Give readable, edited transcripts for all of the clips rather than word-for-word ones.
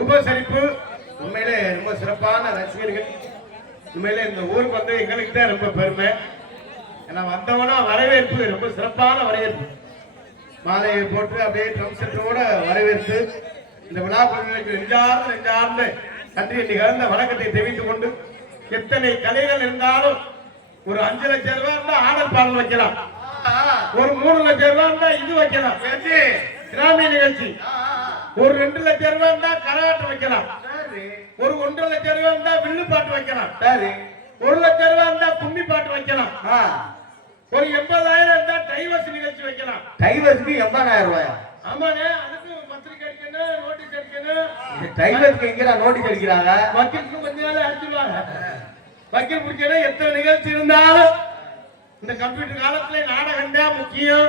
உபசரிப்பு உண்மையிலே ரொம்ப சிறப்பான ரசிகர்கள். உண்மையிலே இந்த ஊருக்கு வந்து எங்களுக்கு தான் ரொம்ப பெருமை. ஏன்னா வந்தவனா வரவேற்பு ரொம்ப சிறப்பான வரவேற்பு. மாலையை போட்டு அப்படியே ட்ரம் செட்டோட வரவேற்பு இந்த விழா குழுவினருக்கு நெஞ்சார்ந்த நன்றி நிகழ்ந்த வணக்கத்தை தெரிவித்துக் கொண்டு, எத்தனை கலைகள் இருந்தாலும் ஒரு 5 லட்சம் ரூபாய் இருந்தா ஆடல் பாடல் வைக்கலாம், ஒரு 3 லட்சம் ரூபாய் இருந்தா இது வைக்கலாம் கிராமிய நிகழ்ச்சி, ஒரு 2 லட்சம் ரூபாய் இருந்தா கரகாட்டம் வைக்கலாம், ஒரு 1.5 லட்சம் ரூபாய் இருந்தா வில்லு பாட்டு வைக்கலாம், 1 லட்சம் ரூபாய் இருந்தா கும்மி பாட்டு வைக்கலாம், ஒரு 80,000 இருந்தா டைவர்ஸ் நிகழ்ச்சி வைக்கலாம். டைவர்ஸ்க்கு 80,000 ரூபாயா? ஆமாண்ணே, அதுக்கு பத்திரிக்கை அடிக்கணும், நோட்டீஸ் அடிக்கணும். டைவர்ஸ்க்கு எங்கடா நோட்டீஸ் அடிக்கிறாங்க? வக்கீலுக்கு கொஞ்ச நாள் அடிச்சுடுவாங்க. வக்கீல் பிடிச்சா எத்தனை நிகழ்ச்சி இருந்தாலும் இந்த கம்ப்யூட்டர் காலத்துல நாடகம் தான் முக்கியம்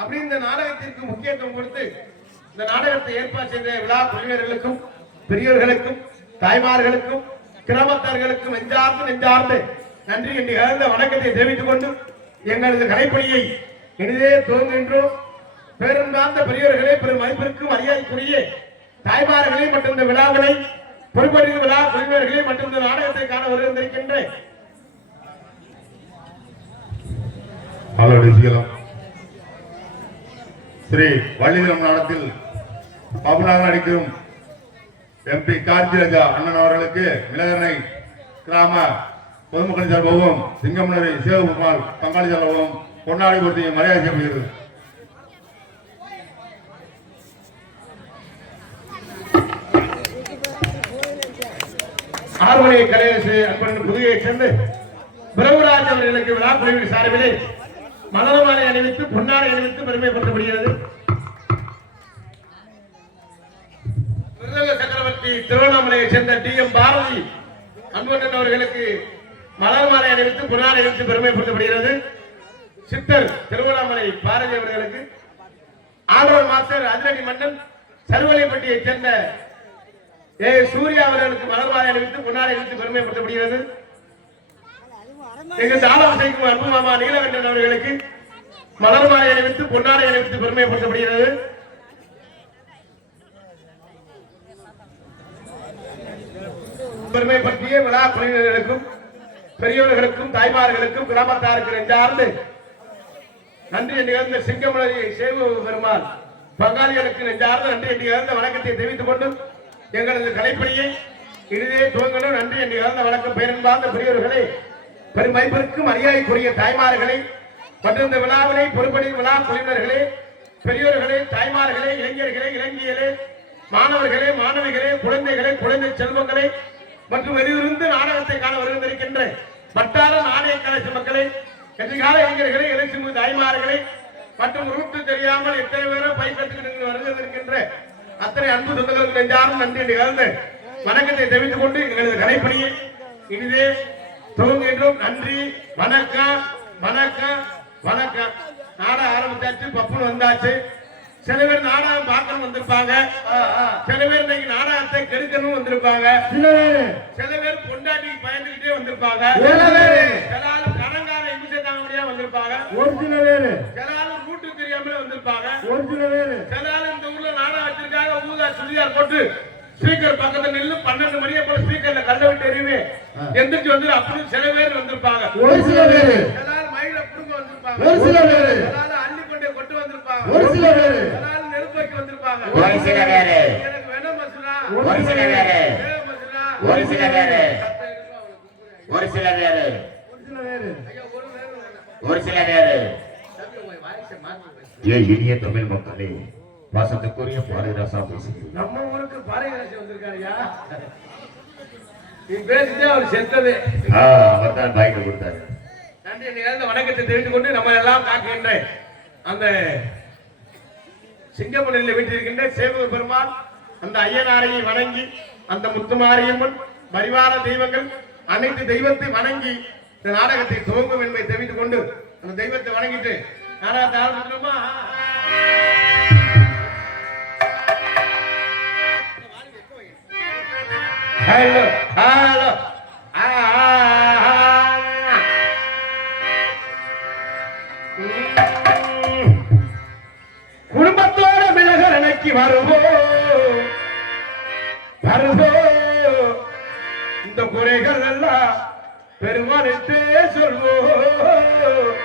அப்படி இந்த நாடகத்திற்கு முக்கியத்துவம் கொடுத்து இந்த நாடகத்தை ஏற்பாடு செய்த விழா குழுவினர்களுக்கும் பெரியவர்களுக்கும் தாய்மார்களுக்கும் கிராமத்தார்களுக்கும் நெஞ்சார்ந்து நன்றி என்று கலந்த வணக்கத்தை தெரிவித்துக் கொண்டு எங்களது கலைப்பணியை இனிதே துவங்குகின்றோம். பேருந்தார்ந்த பெரியவர்களே, பெரும் மதிப்பிற்கும் மரியாதைக்குரிய தாய்மார்களே மற்றும் இந்த விழாக்களை பொறுப்பேற்கும் விழா குழுவினர்களே மற்றும் இந்த நாடகத்தை காண வருகின்ற ஸ்ரீ வள்ளிதம் நாடத்தில் பாபுலாக நடிக்கும் MP கார்த்திராஜா அண்ணன் அவர்களுக்கு மிளகரணை கிராம பொதுமக்கள் சார்பாகவும் சிங்கமனரி சிவகுமார் பங்காளி சார்பாகவும் பொன்னாடி பொருத்தி மரியாதை செய்யப்படுகிறது. ஆர்வலை கலையரசு அன்பன் புதுகையை சேர்ந்து பிரபுராஜ் அவர்களுக்கு விழா குழுவின் சார்பிலே மலர்மாலை அணிவித்து பொன்னாடை அணிவித்து பெருமைப்படுத்தப்படுகிறது. மிருதங்க சக்கரவர்த்தி திருவண்ணாமலையை சேர்ந்த டி.எம். பாரதி அன்புடன் அவர்களுக்கு மலர்மாலை அணிவித்து பொன்னாடை அணிவித்து பெருமைப்படுத்தப்படுகிறது. சித்தர் திருவண்ணாமலை பாரதி அவர்களுக்கு ஆடவர் மாஸ்டர் அதிரடி மன்னன் சருவலைப்பட்டியை சேர்ந்த ஏ. சூர்யா அவர்களுக்கு மலர்மாலை அணிவித்து பொன்னாடை அணிவித்து பெருமைப்படுத்தப்படுகிறது. எங்கள் தாளவசைக்கும் அன்பு மாமா நீலகண்டன் அவர்களுக்கு மலர்மாலை அணிவித்து பொன்னாடை அணிவித்து பெருமைப்படுத்தப்படுகிறது. பெருமை பற்றிய விழா குழுவினர்களுக்கும் பெரியவர்களுக்கும் தாய்மார்களுக்கும் கிராமத்தாருக்கு நெஞ்சார்ந்து நன்றி நிகழ்ந்த சிங்கமலை சேவு பெருமாள் பங்காளிகளுக்கு நெஞ்சார்ந்த நன்றி நிகழ்ந்த வணக்கத்தை தெரிவித்துக் கொண்டு எங்களது கலைப்பணியை இறுதியே துவங்கணும். நன்றி நிகழ்ந்த வணக்கம் பேரன்பார்ந்த பெரியவர்களே, பெருமைப்பிற்கும் மரியாதைக்குரிய தாய்மார்களே மற்றும் இந்த விழாவினை பொறுப்படி விழா குழுவினர்களே, பெரியோர்களே, தாய்மார்களே, இளைஞர்களே, இளைஞர்களே, மாணவர்களே, மாணவிகளே, குழந்தைகளே, குழந்தை செல்வங்களே மற்றும் வெளியிலிருந்து நாடகத்தை காண வருகின்ற வட்டார நாணய கலைஞர் மக்களே, எதிர்கால இளைஞர்களே, இளைஞர் தாய்மார்களே மற்றும் ரூட்டு தெரியாமல் எத்தனை பேரும் பைப்பற்றுக்கு வருகின்ற அத்தனை அன்பு சொந்தங்களுக்கு நெஞ்சாரும் நன்றி நிகழ்ந்து வணக்கத்தை தெரிவித்துக் கொண்டு எங்களது கலைப்பணியை இனிதே துவங்குகின்றோம். நன்றி, வணக்கம், வணக்கம், வணக்கம். நாடகம் ஆரம்பிச்சாச்சு, பப்புன்னு வந்தாச்சு. சில பேர் நாடகம் பார்க்கணும் வந்திருப்பாங்க, சில பேர் இன்னைக்கு நாடகத்தை கெடுக்கணும் வந்திருப்பாங்க, சில பேர் பொண்டாட்டி பயந்துகிட்டே வந்திருப்பாங்க, சில ஆள் கடங்கார இமிசை தாங்க முடியாம வந்திருப்பாங்க, ஒரு சில பேர் சில ஆள் ரூட்டு தெரியாமலே வந்திருப்பாங்க, ஒரு சில பேர் சில ஆள் இந்த ஊர்ல நாடகம் வச்சிருக்காங்க, ஊதா சுடிதார் போட்டு ஸ்பீக்கர் பக்கத்துல நின்று 12 மணியை போல ஸ்பீக்கர்ல கல்ல விட்டு எறிவே எந்திரிச்சு வந்து அப்படி சில பேர் வந்திருப்பாங்க, ஒரு சில பேர் சில ஆள் மயில புடுங்க வந்திருப்பாங்க, ஒரு சில பேர் சில ஆள் அள்ளி கொண்டே கொட்டு வந்திருப்பாங்க, ஒரு சில பேர் சில ஆள் நெருப்பைக்கு வந்திருப்பாங்க, ஒரு சில பேர் எனக்கு வேணும் மசுரா, ஒரு சில பேர் வேணும் மசுரா, ஒரு சில பேர் ஒரு சில பேர் ஒரு சில பேர் ஐயா ஒரு சில பேர் ஏ இனிய தமிழ் மக்களே, வாசத்துக்குரிய பாரதிராசா பேசுகிறேன். நம்ம ஊருக்கு பாரதிராசா வந்திருக்காருயா, நீ பேசிட்டே அவர் செத்தது. அவர் தான் பைக் கொடுத்தாரு. நன்றி நிகழ்ந்த வணக்கத்தை தெரிவித்துக் கொண்டு நம்ம எல்லாம் காக்கின்ற அந்த சிங்கமலையில் வீட்டிருக்கின்ற சேவக பெருமாள் அந்த ஐயனாரையை வணங்கி அந்த முத்துமாரியம்மன் பரிவார தெய்வங்கள் அனைத்து தெய்வத்தை வணங்கி இந்த நாடகத்தை துவங்கும் என்பதை தெரிவித்துக் கொண்டு அந்த தெய்வத்தை வணங்கிட்டு நாடகத்தை ஆரம்பிக்கிறோமா? ஹலோ ஹலோ குடும்பத்தோட மிளகரணைக்கு வருவோம் வருவோம், இந்த குறைகள் எல்லாம் பெருமானிட்டே சொல்வோம்,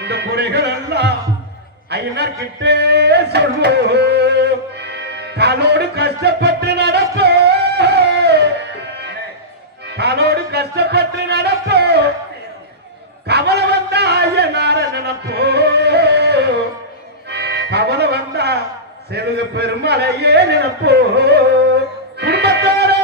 இந்த குறைகள் எல்லாம் ஐயனார் கிட்டே சொல்வோம், காலோடு கஷ்டப்பட்டு நடப்போம், காலோடு கஷ்டப்பட்டு நடப்போம், கவலை வந்தா ஐயனார நினைப்போம், கவலை வந்தா செல்வ பெருமலையே நினைப்போம், குடும்பத்தோடு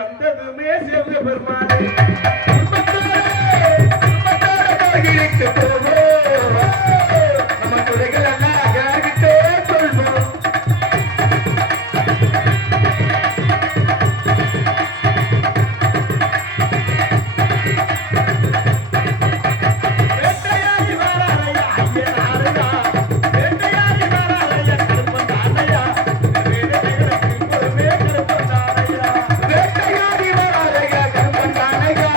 வந்ததுமே சிவ பெருமானே கோயிலுக்கு போவோம் நம்ம துறைகள் எல்லாம் யார்கிட்டே சொல்வோம் வேட்டையாடி வாராரையா ஐயனாரையா வேட்டையாடி வாராரையா கருப்பந்தானையா வேட்டையாடி கருப்பந்தானையா வேட்டையாடி வராதையா கருப்பந்தானையா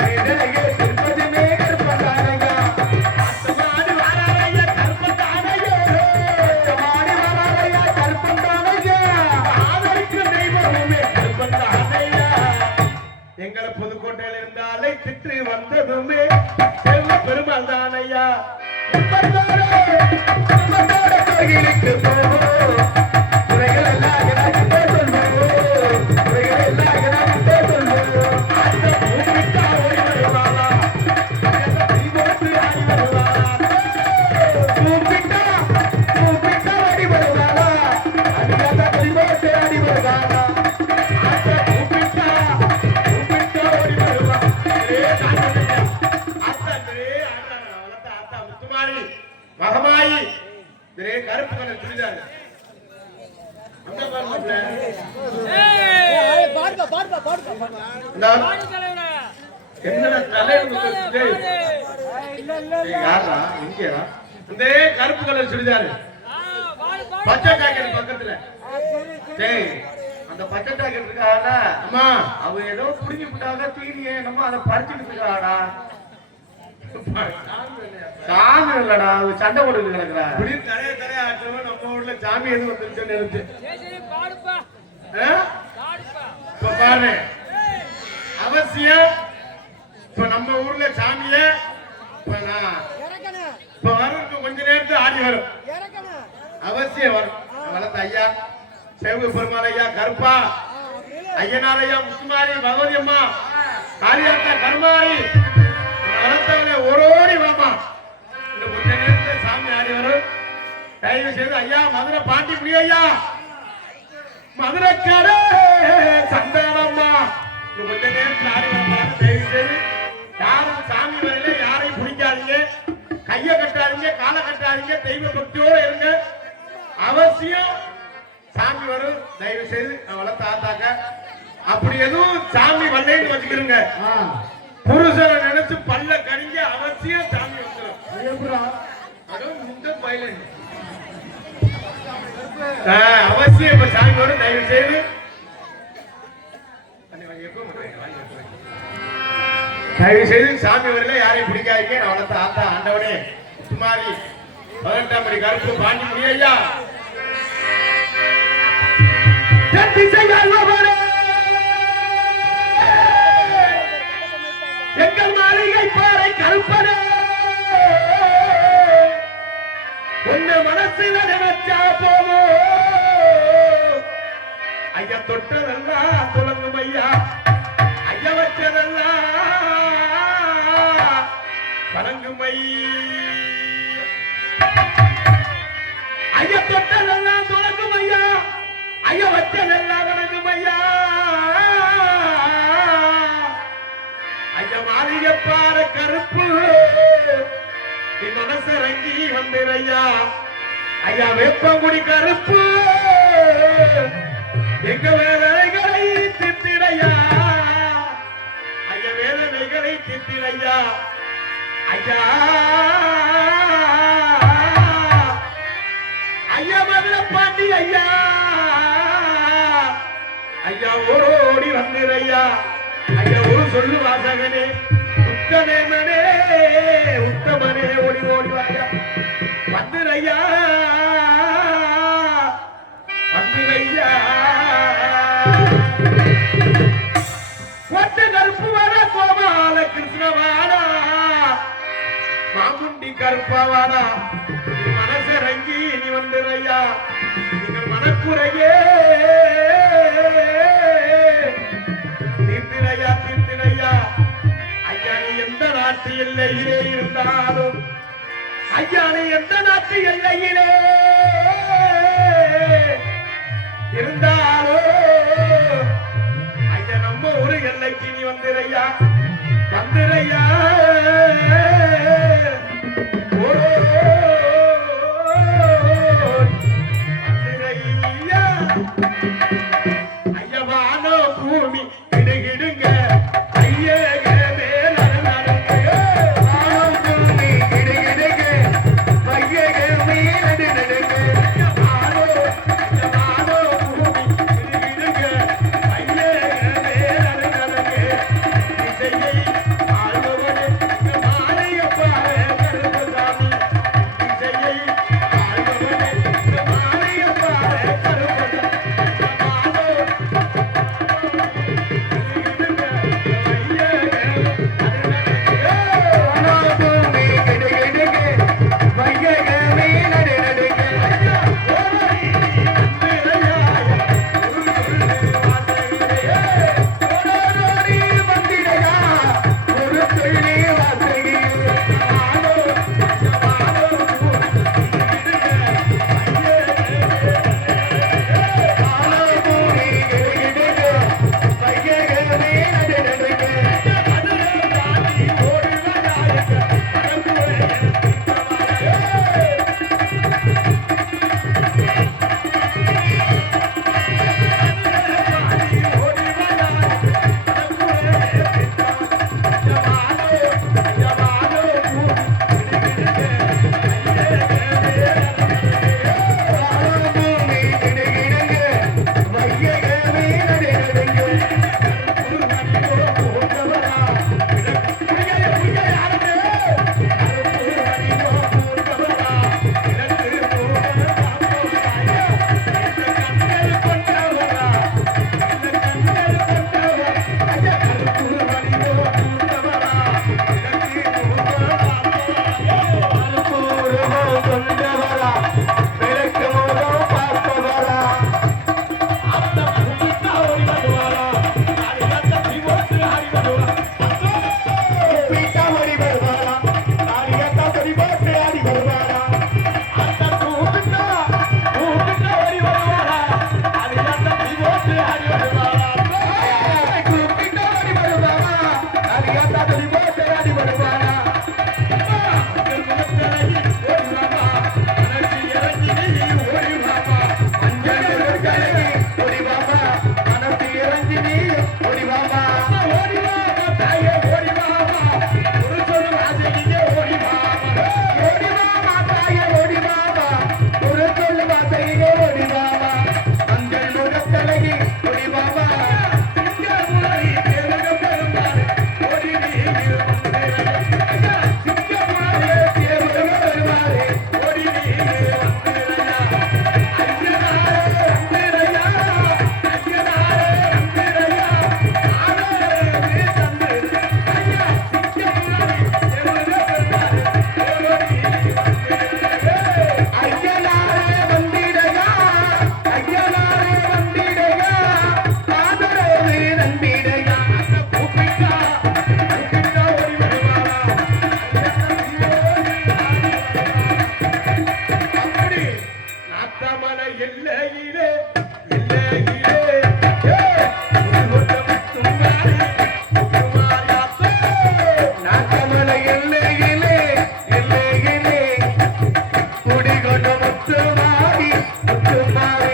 வேதனையே திருப்பதிமே கருப்பந்தானையா ஆட்டமாடி வாராரையா கருப்பந்தானையா மாடி வராதையா கருப்பந்தானையா ஆதரிக்கு தெய்வமே கருப்பந்தானையா எங்களை புதுக்கோட்டையில இருந்தாலே திட்டு வந்ததுமே செல்வ பெருமாள் தானையா கோயிலுக்கு போவோம் துறைகள் எல்லாம் யார்கிட்டே சொல்வோம் துறைகள் எல்லாம் யார்கிட்டே சொல்வோம் அந்த பூமிக்கா ஓடி வருவாளா தீபத்து ஆடி வருவாளா கூப்பிட்டா அடி வருவாளா அடிக்காத தெளிவோட்டு அடி வருவாளா அந்த பூமிக்கா ஓடி வருவா முத்துமாரி மகமாயி கருப்பு கலர் சுடிதார் அங்க பாருங்க என்னடா தலைவர் யாரா இங்கேயா இந்த கருப்பு கலர் சுடிதார் பச்சை காய்கறி பக்கத்துல டேய் அந்த பச்சை டாக்கெட் இருக்காடா அம்மா அவ ஏதோ புடிங்கி விட்டாங்க தீனியே நம்ம அதை பறிச்சுட்டு இருக்காடா சாமி இல்லடா அவ சண்டை போட்டு கிடக்குறா இப்படி தரைய ஆட்டவும் நம்ம ஊர்ல சாமி எதுவும் வந்துருச்சுன்னு நினைச்சு இப்ப பாரு அவசியம் இப்ப நம்ம ஊர்ல சாமிய இப்ப நான் இப்ப வரும் கொஞ்ச நேரத்துல ஆடி வரும் அவசியம் வரும் வளர்த்த ஐயா சேவு பெருமாள் ஐயா கருப்பா ஐயனார் ஐயா முத்துமாரி பகவதி அம்மா காளியாத்தா கருமாரி வளர்த்தவனை ஓடோடி வாமா இந்த கொஞ்ச நேரத்துல சாமி ஆடி வரும் தயவு செய்து ஐயா மதுரை பாண்டிப்புடி ஐயா மதுரைக்காரே சந்தானம்மா இந்த கொஞ்ச நேரத்துல ஆடி வரலாம் தயவு செய்து யாரும் சாமி வரையில யாரையும் பிடிக்காதீங்க கைய கட்டாதீங்க காலை கட்டாதீங்க தெய்வ பக்தியோட இருங்க அவசியம் சாமி வரும் தயவு செய்து நான் வளர்த்த ஆத்தாக்க அப்படி எதுவும் சாமி வரலைன்னு வச்சுக்கிறோங்க புருஷனை நினைச்சு பல்ல கடிங்க அவசியம் சாமி வந்துடும் அதுவும் இந்த பைலன் அவசியம் இப்ப சாமி வரும் தயவு செய்து தயவு செய்து சாமி வரல யாரையும் பிடிக்காதீங்க நான் வளர்த்த ஆத்தா ஆண்டவனே சுமாரி 18ஆம் படி கருப்பு பாண்டி முடி ஐயா எங்கள் மாளிகை பாறை கருப்பனே உன்னை மனசுல நினைச்சா போதும் ஐயா தொட்டதெல்லாம் துளங்கும் ஐயா ஐயா வச்சதெல்லாம் வணங்கும் ஐயா தொட்டதெல்லாம் துளங்கும் ஐயா ஐயா வச்சதெல்லாம் வணங்கும் ஐயா ஐயா மாளிகை பாறை கருப்பு மனசரங்கி வந்திரையா ஐயா வேப்பங்குடி கருப்பு எங்க வேதனைகளை தித்திரையா ஐயா வேதனைகளை தித்திரையா ஐயா ஐயா மதுரை பாண்டி ஐயா ஐயா ஓடி வந்திரையா ஐயா ஒரு சொல்லு வாசகனே உத்தமனே உத்தமனே ஓடி ஓடி வாயா வந்துரையா வந்துரையா ஒட்டு கருப்பு வர கோபால கிருஷ்ணவாடா மாமுண்டி கருப்பாவாடா மனசரங்கி நீ வந்துரையா நீங்கள் மனக்குறையே தீர்த்திரையா தீர்த்திரையா ஐயா நீ எந்த நாட்டு எல்லையிலே இருந்தாலும் ஐயா நீ எந்த நாட்டு எல்லையிலே இருந்தாலும் ஐயா நம்ம நாத்தமலை எல்லையிலே எல்லையிலே முத்துக்கொண்ட முத்துமாரி முத்துமாரியாத்தே நாத்தமலை எல்லையிலே எல்லையிலே குடிகொண்ட முத்துமாரி முத்துமாரி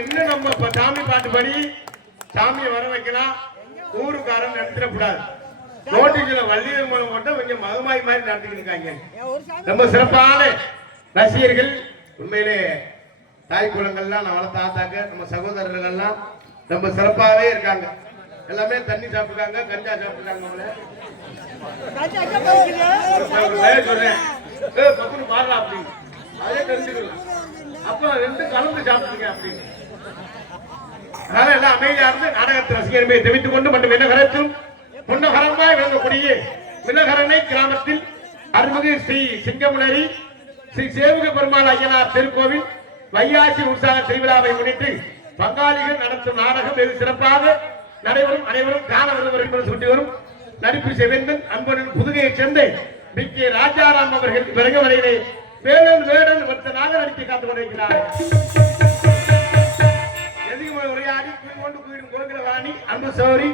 இன்னும் நம்ம சாமி பாட்டு படி சாமியை வர வைக்கலாம். ஊருக்காரன் நடத்திடக்கூடாது. நோட்டீஸ்ல வள்ளியர் மூலம் மட்டும் கொஞ்சம் மகமாய் மாதிரி நடத்திக்கிட்டு இருக்காங்க. ரொம்ப சிறப்பான ரசிகர்கள். உண்மையிலே தாய் குளங்கள்லாம் நம்ம தாத்தாக்க நம்ம சகோதரர்கள் எல்லாம் ரொம்ப சிறப்பாகவே இருக்காங்க. எல்லாமே தண்ணி சாப்பிட்டுருக்காங்க, கஞ்சா சாப்பிட்டுருக்காங்க. சொல்றேன் பாடலாம் அப்படின்னு அதே தெரிஞ்சுக்கலாம். அப்ப ரெண்டு கலந்து சாப்பிட்டுருங்க அப்படின்னு. அதனால எல்லாம் அமைதியா இருந்து நாடகத்தை ரசிகர்மை தெரிவித்துக் கொண்டு மட்டும் விண்ணகரத்தும் புன்னகரமாய் விளங்கக்கூடிய விண்ணகரனை கிராமத்தில் அருள்மிகு ஸ்ரீ சிங்கமுனரி ஸ்ரீ சேவக பெருமாள் ஐயனார் திருக்கோவில் வையாசி உற்சாக திருவிழாவை முன்னிட்டு பங்காளிகள் நடத்தும் நாடகம் வெகு சிறப்பாக நடைபெறும். அனைவரும் காண வருவர் என்பது சுட்டி வரும். நடிப்பு செவேந்தன் அன்பனின் புதுகையைச் சேர்ந்த பி கே ராஜாராம் அவர்கள் பிறகு வரையிலே வேடன் வேடன் ஒருத்தனாக நடிக்க காத்துக் கொண்டிருக்கிறார். உரையாடி கொண்டு போயிடும் கோகில வாணி அன்பு சௌரி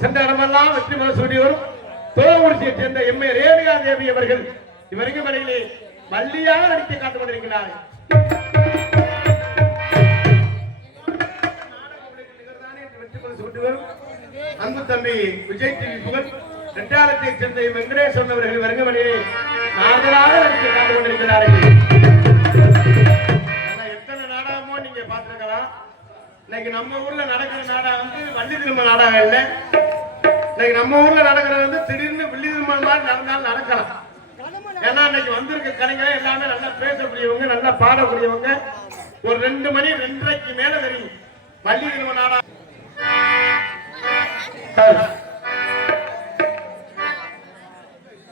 சென்ற இடமெல்லாம் வெற்றி மலை சூடி வரும். தோழமுடிச்சியை சேர்ந்த எம்ஏ ரேணுகா தேவி அவர்கள் இவருக்கு வரையிலே வள்ளியாக நடிக்க காத்துக் கொண்டிருக்கிறார். அன்பு தம்பி விஜய் டிவி புகழ் ரெட்டாலத்தை சேர்ந்த வெங்கடேஸ்வரன் அவர்கள் வருக வழியிலே நாகராக நடிக்க காத்துக் கொண்டிருக்கிறார்கள். எத்தனை நாடகமோ நீங்க பார்த்திருக்கலாம். இன்னைக்கு நம்ம ஊர்ல நடக்கிற நாடகம் வந்து வள்ளி திரும்ப நாடகம் இல்லை. இன்னைக்கு நம்ம ஊர்ல நடக்கிறது வந்து திடீர்னு வில்லியம்மன் மாதிரி நடந்தாலும் நடக்கலாம். ஏன்னா இன்னைக்கு வந்திருக்க கலைஞர் எல்லாமே நல்லா பேசக்கூடியவங்க, நல்லா பாடக்கூடியவங்க. ஒரு 2 மணி 2:30க்கு மேல தெரியும் பள்ளி திருமணம்.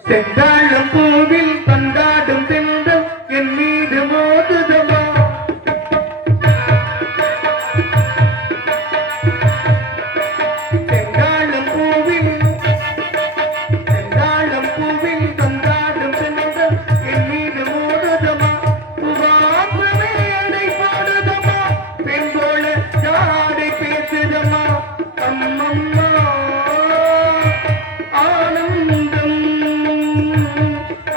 செந்தாழம் பூவில் பந்தாடும் பெண்கள் என் மீது மோதுதமா, செந்தாழம் பூவில் பந்தாடும் பெண்கள் என் மீது மோதுதமா, புகாமை போடுதமா, பெண் போல ஜாடை பேசுதமா, அம்மம்மா ஆனந்தம்,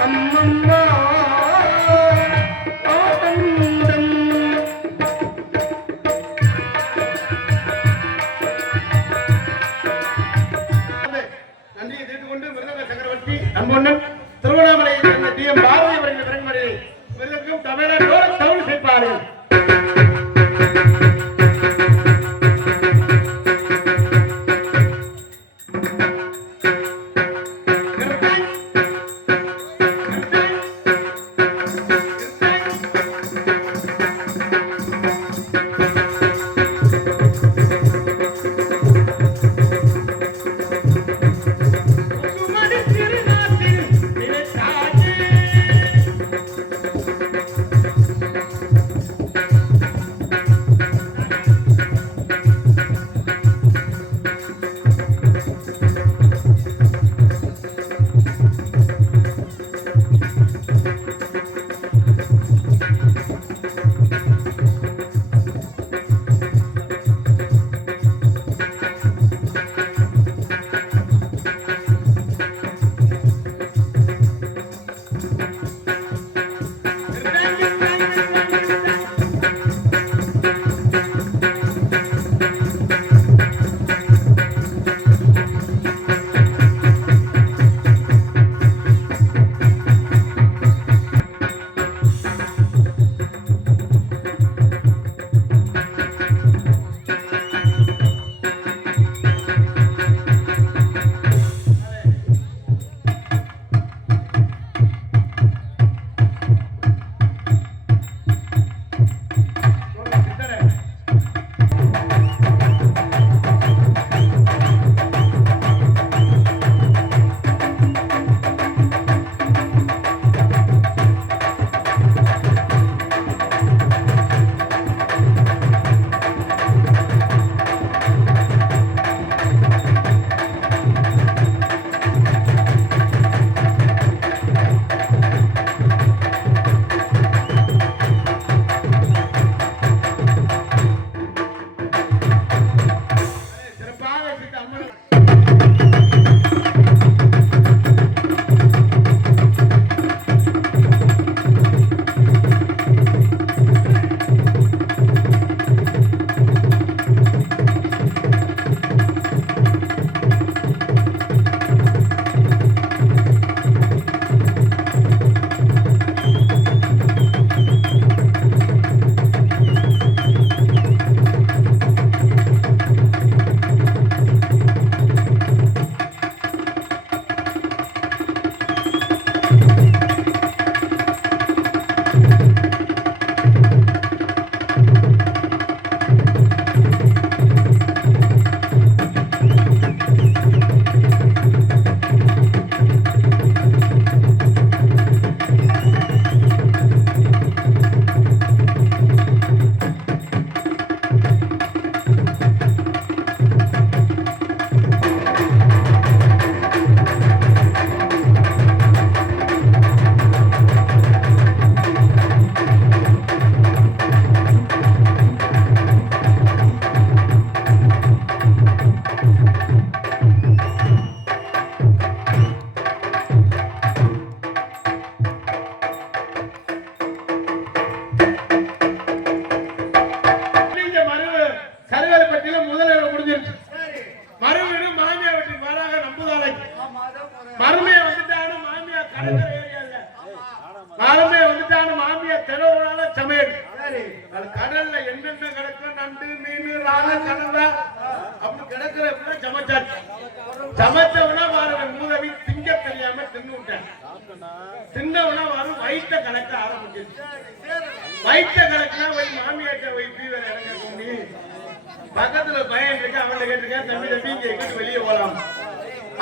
அம்மம்மா ஆனந்தம். நன்றியை தெரிந்து கொண்டு மிருதங்க சக்கரவர்த்தி அன்பொண்ணன் திருவண்ணாமலையை சேர்ந்த டி.எம். பாரதி அவர்கள் விரைமறையை வெள்ளக்கும் தமிழோடு தவறு சேர்ப்பார்கள். மாலமே வந்துட்டான மாமியா தெருவுனால சமையல் கடல்ல என்னென்ன கிடக்கும் நண்டு மீன் ராண கடலை அப்படி கிடக்குற சமைச்சாச்சு சமைச்சவனா வாரவன் மூதவி திங்க தெரியாம தின்னு விட்டேன். தின்னவனா வாரம் வயிற்ற கணக்க ஆரம்பிச்சிருச்சு. வயிற்ற கணக்குனா போய் மாமியாட்ட போய் பீவர இறங்க பக்கத்துல பையன் இருக்கு, அவன் கேட்டிருக்கேன், தம்பி தம்பி இங்க எங்கிட்டு வெளியே போலாம்.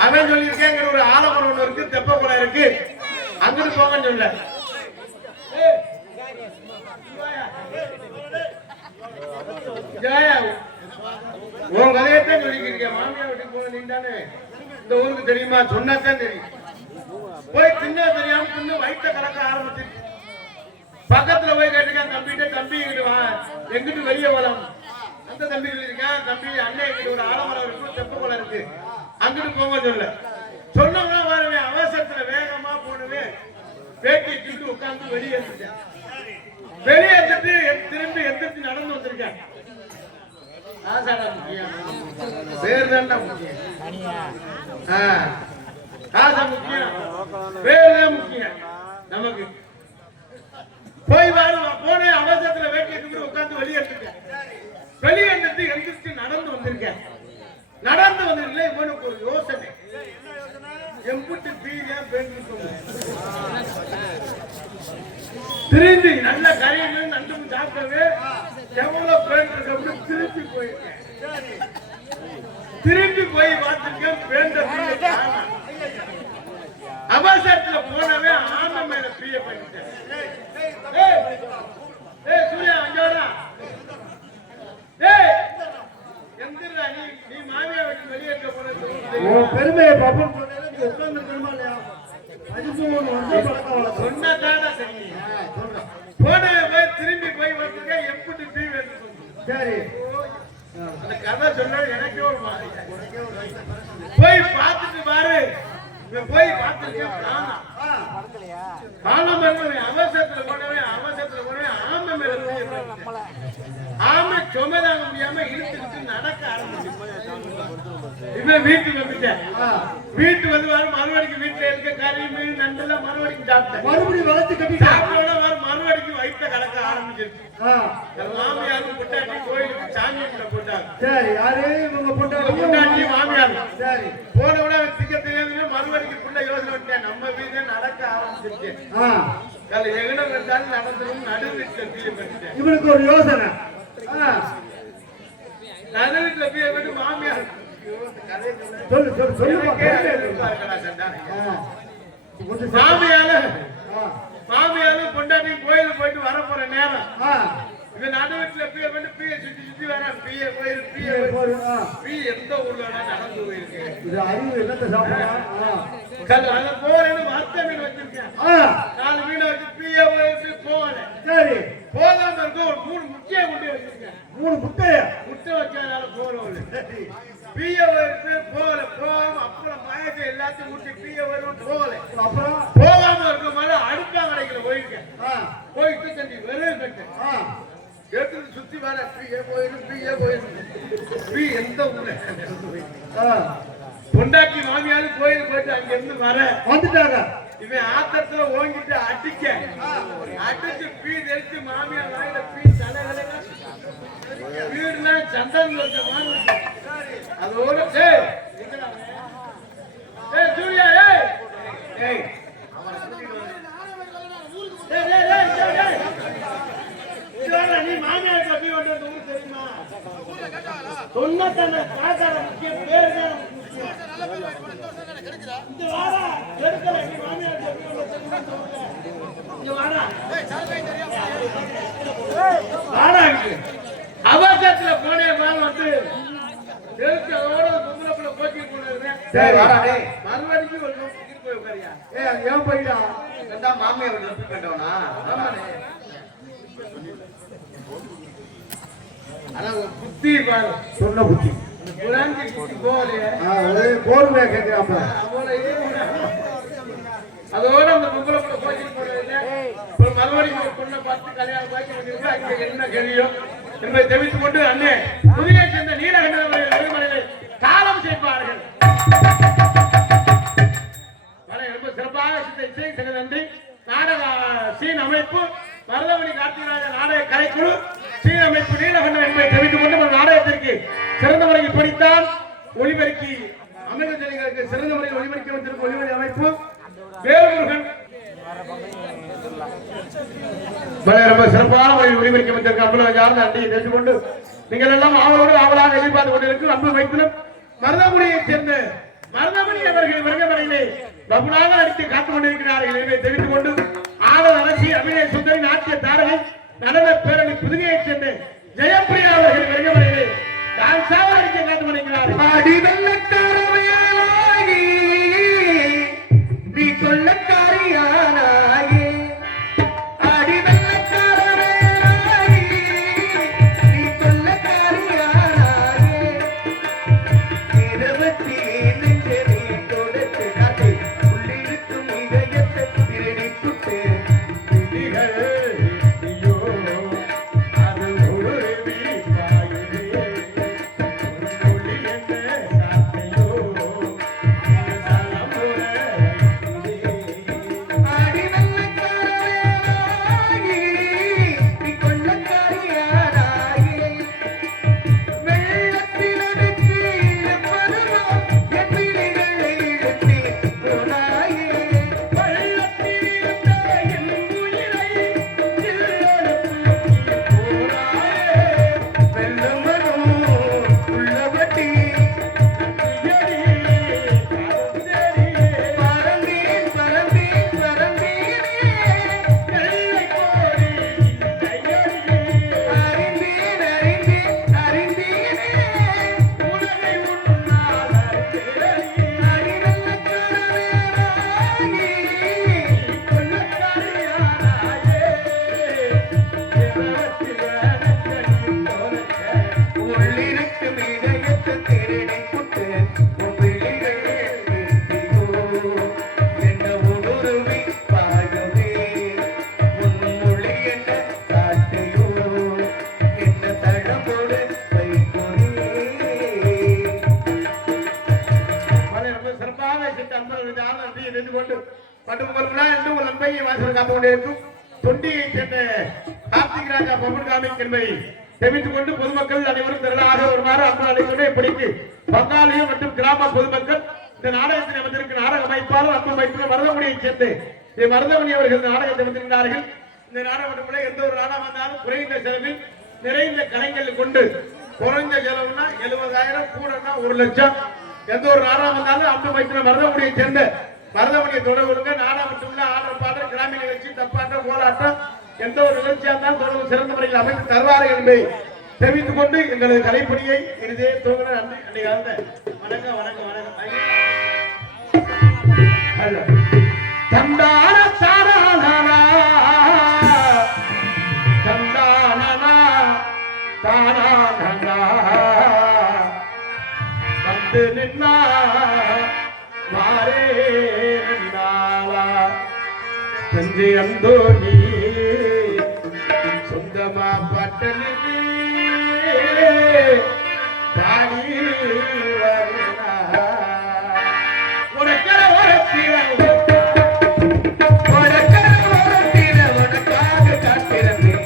அவன் சொல்லியிருக்கேன், ஒரு ஆலமரம் ஒண்ணு இருக்கு, தெப்ப குளம் இருக்கு, அங்கிட்டு போங்கன்னு சொல்ல. உன் கதையத்தான் சொல்லிக்கிறீங்க. மாமியா வீட்டுக்கு போன நீ தானே இந்த ஊருக்கு தெரியுமா? சொன்னாதான் தெரியும். போய் தின்ன தெரியாம தின்னு வயிற்ற கலக்க ஆரம்பிச்சிருச்சு. பக்கத்துல போய் கேட்டுக்கான் தம்பிகிட்ட, தம்பி இங்கிட்டு வா, எங்கிட்டு வெளியே போலாம். அந்த தம்பி சொல்லியிருக்கான், தம்பி அண்ணன் எங்கிட்ட ஒரு ஆலமரம் இருக்கு, தெப்ப குளம் இருக்கு, அங்கிட்டு போங்க சொல்ல. சொன்னவங்க வரவேன், அவசரத்துல வேகமா போனவே வேட்டியை தூக்கி உட்கார்ந்து வெளியே எடுத்துட்டேன். வெளியே எடுத்துட்டு திரும்பி எந்திரிச்சு நடந்து வந்திருக்கேன். பேர் தான் முக்கியம், காசா முக்கியம், பேர் தான் முக்கியம் நமக்கு. போய் போன அவசரத்துல வேட்டியை தூக்கி உட்கார்ந்து வெளியே எடுத்துட்டேன். வெளியே எடுத்து எந்திரிச்சு நடந்து வந்திருக்கேன். நடந்து வந்திருக்கல, இவனுக்கு ஒரு யோசனை. எம்புட்டு பீரியா திரும்பி நல்ல கரையில நண்டும் சாப்பிட்டவே எவ்வளவு பேண்ட் இருக்கு திரும்பி போயிருக்கேன். திரும்பி போய் பார்த்திருக்கேன், பேண்ட அவசரத்துல போனவே ஆமை மேல பீய பண்ணிட்டேன். சூர்யா அங்கோடா, எந்திரா, நீ மாமியா விட்டு வெளியேற்ற போன பெருமையை பாப்போம் உட்கார்ந்து பெருமா இல்லையா? சொன்னதான சரி. போன போய் திரும்பி போய் வந்துருக்க, எப்படி பீ வேணும். சரி, அந்த கதை சொல்ல எனக்கே ஒரு மாதிரி. போய் பார்த்துட்டு பாரு, போய் பார்த்துருக்கேன். அவசரத்துல போனவே ஆமை மேல ஆமை சுமதாங்க முடியாம இழுத்துக்கிட்டு நடக்க ஆரம்பிச்சு. இவன் வீட்டுக்கு வந்துட்டேன். வீட்டு வந்து மறுபடிக்கு வீட்டுல இருக்க கறி மீன் நண்டெல்லாம் மறுபடிக்கு சாப்பிட்டேன். மறுபடியும் வளர்த்து கட்டி சாப்பிட்டோட மறுபடிக்கு வயிற்ற கலக்க ஆரம்பிச்சிருச்சு. மாமியாரும் பொட்டாட்டி கோயிலுக்கு சாமி கும்பிட போட்டாங்க. சரி, யாரு இவங்க பொட்டாட்டி மாமியார். சரி, போன விட திக்க தெரியாதுன்னு மறுபடிக்கு புள்ள யோசனை விட்டேன். நம்ம வீட்டுல நடக்க ஆரம்பிச்சிருச்சு. எங்கடம் இருந்தாலும் நடந்துடும். நடு வீட்டுல தீய பண்ணிட்டேன். இவனுக்கு ஒரு யோசனை. நடு வீட்டுல தீய பண்ணி மாமியார் மாமியாலும் பொண்டாட்டி கோயிலுக்கு போயிட்டு வர போற நேரம் இவன் நடு வீட்டுல பீய பண்ணி பீய சுத்தி சுத்தி வர பீய கோயில் பீய எந்த ஊர்ல நடந்து போயிருக்கு. இது அறிவு என்னத்தை சாப்பிடலாம் போறேன்னு வர்த்த மீன் வச்சிருக்கேன். 4 மீனை வச்சு பீய போயிட்டு போகல. சரி, போகாம இருக்க ஒரு 3 முட்டையை கொண்டு வச்சிருக்கேன். 3 முட்டை வச்சதால போறோம். பீய போயிட்டு போகல. போகாம அப்புறம் பாயத்தை எல்லாத்தையும் முட்டி பீய வரும் போகல. அப்புறம் போகாம இருக்க மாதிரி அடுத்த கடைக்குள்ள போயிருக்கேன். போயிட்டு தண்ணி வெறும் கட்டேன். எடுத்து சுத்தி வர பீய போயிடும். பீ எந்த ஊர்ல பொண்டாட்டி மாமியாரும் கோயிலுக்கு போயிட்டு அங்க இருந்து வர வந்துட்டாங்க. இவன் ஆத்திரத்துல ஓங்கிட்டு அடிச்சு பீ தெரிச்சு மாமியார் வாயில பீ தலைகளை வீடுலாம் சந்தன் அதோட சூர்யா நீ மாமியார் பத்தி வந்து ஊர் தெரியுமா? சொன்ன காசார முக்கிய பேர் அவசரத்துல போனே வந்து அதோட போட்டி மறுபடிக்கும் போய் உட்காரியா? ஏன் போயிடா? மாமியார் கட்டவனா? புத்தி பாரு, சொன்ன புத்தி போர்வையா கேட்கிறாப்ப. அதோட அந்த பொம்பளை கோச்சிங் போனது மறுபடியும் பொண்ணை பார்த்து கல்யாணம் பாக்கி அங்க என்ன கேள்வியோ என்பதை தெரிவித்துக் கொண்டு அண்ணே புதிய சேர்ந்த நீலகண்ட காலம் சேர்ப்பார்கள். ரொம்ப சிறப்பாக நன்றி. நாடக சீன் அமைப்பு மருதமணி கார்த்திகராஜ நாடக கலைக்குழு சீன் அமைப்பு நீலகண்டம் என்பதை தெரிவித்துக் கொண்டு நாடகத்திற்கு சிறந்த முறையில் படித்தால் ஒளிபெருக்கி அமைச்சர்களுக்கு சிறந்த முறையில் ஒளிபரப்ப வந்திருக்கும் ஒளிவரி அமைப்பு வேல்முருகன் ரொம்ப சிறப்பான முறையில் ஒளிபரப்ப வந்திருக்க அன்புள்ள நன்றியை தெரிந்து கொண்டு நீங்கள் எல்லாம் ஆவலாக எதிர்பார்த்து கொண்டிருக்கும் அன்பு வைத்திலும் மருதமுடியைச் சேர்ந்த மருதமணி அவர்கள் வருகவரையிலே பபுலாக நடித்து காத்துக் கொண்டிருக்கிறார்கள் என்பதை தெரிந்து கொண்டு ஆடல் அரசி அபிநய சுந்தரி நாட்டிய தாரகை நடன பேரணி புதுகையைச் சேர்ந்த ஜெயப்பிரியா அவர்கள் வருகவரையிலே டான்ஸாக நடிக்க காத்துக் கொண்டிருக்கிறார்கள். நீ கொள்ளக்காரியானாய் தெரிவித்துக் கொண்டு பொதுமக்கள் அனைவரும் திரளாக வருமாறு அன்பு அழைத்துள்ளே இப்படிக்கு பங்காளிகள் மற்றும் கிராம பொதுமக்கள் இந்த நாடகத்தில் வந்திருக்கும் நாடக அமைப்பாளர் அன்பு வைத்துள்ள மருதமணியைச் சேர்ந்து மருதமணி அவர்கள் இந்த நாடகத்தை வந்திருக்கிறார்கள். இந்த நாடகத்துக்குள்ள எந்த ஒரு நாடகம் வந்தாலும் குறைந்த செலவில் நிறைந்த கலைஞர்கள் கொண்டு குறைஞ்ச செலவுனா 70,000 கூடனா 1 லட்சம். எந்த ஒரு நாடகம் வந்தாலும் அன்பு வைத்துள்ள மருதமணியைச் சேர்ந்த மருதமணியை தொடர்புங்க நாடகத்துக்குள்ள ஆடல் பாடல் கிராமிய நிகழ்ச்சி தப்பாட்டம் கோலாட்டம் எந்த ஒரு நிகழ்ச்சியா இருந்தாலும் தொடர்பு சிறந்த முறையில் அமைத்து தருவார்கள் என்பதை தெரிவித்துக் கொண்டு எங்களது கலைப்பணியை இறுதியே துவங்க நன்றி. வணக்கம் வணக்கம் வணக்கம். தந்தான தாரானா தந்தானா தாரானா வந்து நின்னா மாரே நின்னாவா செஞ்சு அந்தோனி சொந்தமா பட்டலுக்கு தாடி உனக்கர உனக்காக காத்திருந்தேன்.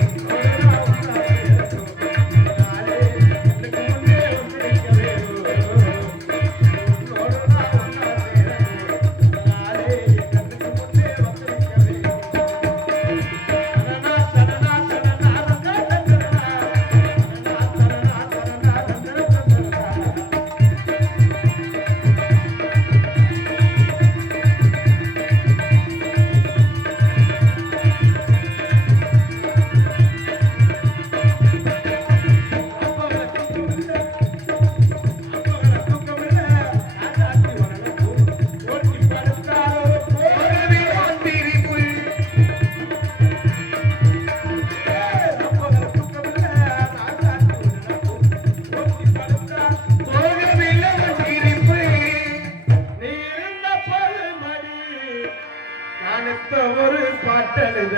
ஒரு பாட்டெழுத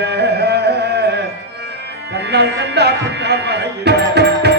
கண்ணால் கண்டா பின்னா மறையில